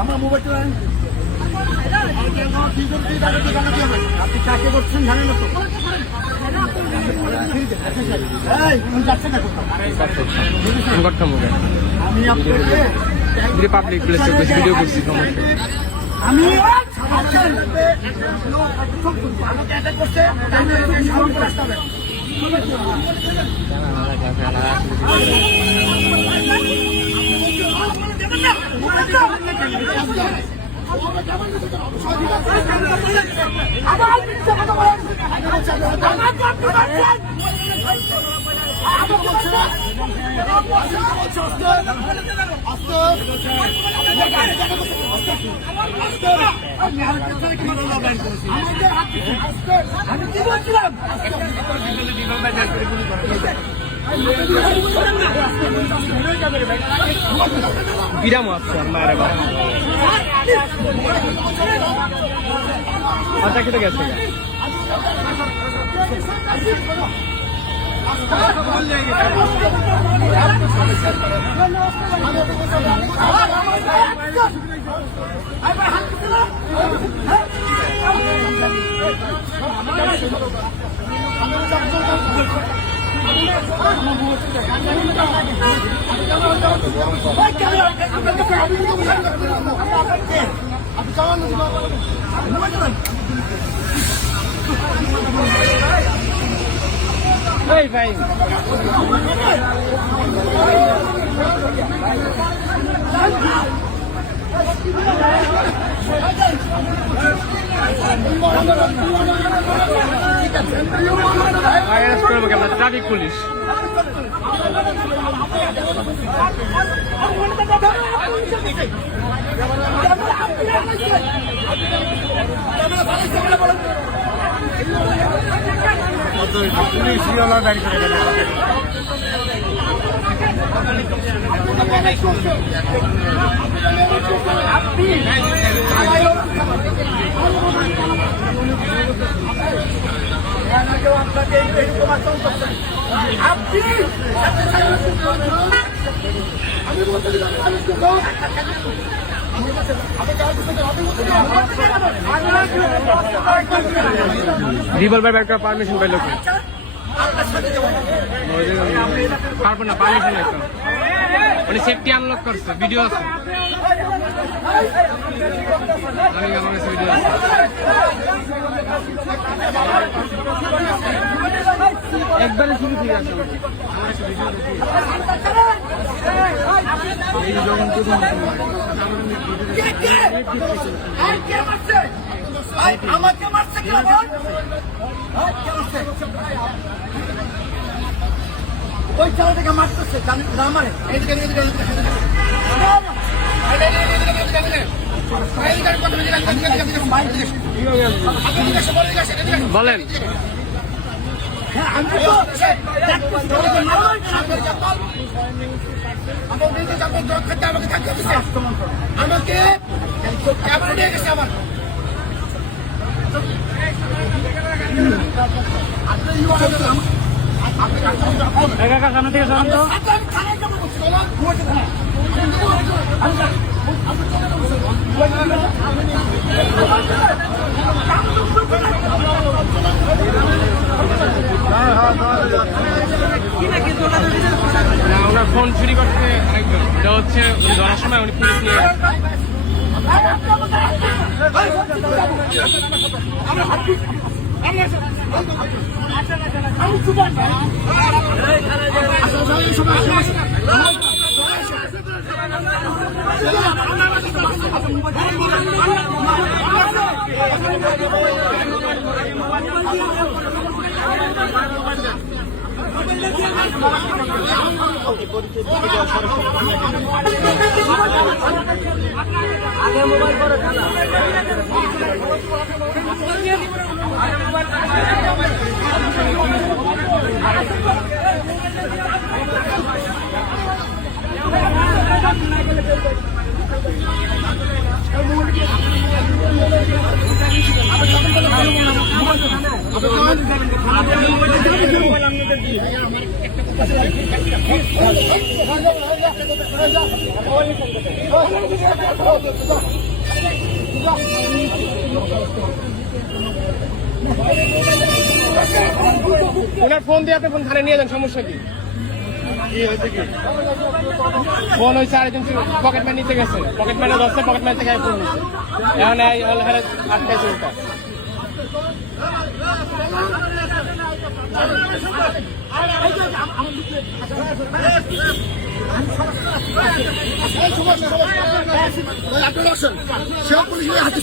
আমার মোবাইলটা আপনি কাকে করছেন জানেন তো আমি আপনাকে পাবলিক প্লেসে ভিডিও করছি সমস্যা আমি বিরাম আসছে মায়ের আচ্ছা কেটে গেছে Hey, ভাই ট্রাফিক পুলিশ দাঁড়িয়ে করে গেল রিভলভার ব্যাগ করার পারমিশন পাইল কি পারবো না পারমিশন হয়তো মানে সেফটি আনলক করছে ভিডিও আছে আমার কাছে ভিডিও আছে একবারে শুরু থেকে আছে আমাকে মারছে কি ওই চালা থেকে মারতেছে না মারে বলেন আমাকে সামনে থেকে সরান তো ওনার ফোন চুরি করছে আরেকজন এটা হচ্ছে ধরার সময় উনি পুলিশ নিয়ে আগে মোবাইল করে খেলা ওনার ফোন দিয়ে আপনি ফোন থানায় নিয়ে যান, সমস্যা কি? ফোন হয়েছে আরেকজন পকেট ম্যান নিতে গেছে, পকেট ম্যানে ধরছে, পকেট ম্যান থেকে ফোন হয়েছে, এখন আটকাইছে ওটা। আপনারা আসেন, সব পুলিশের হাতে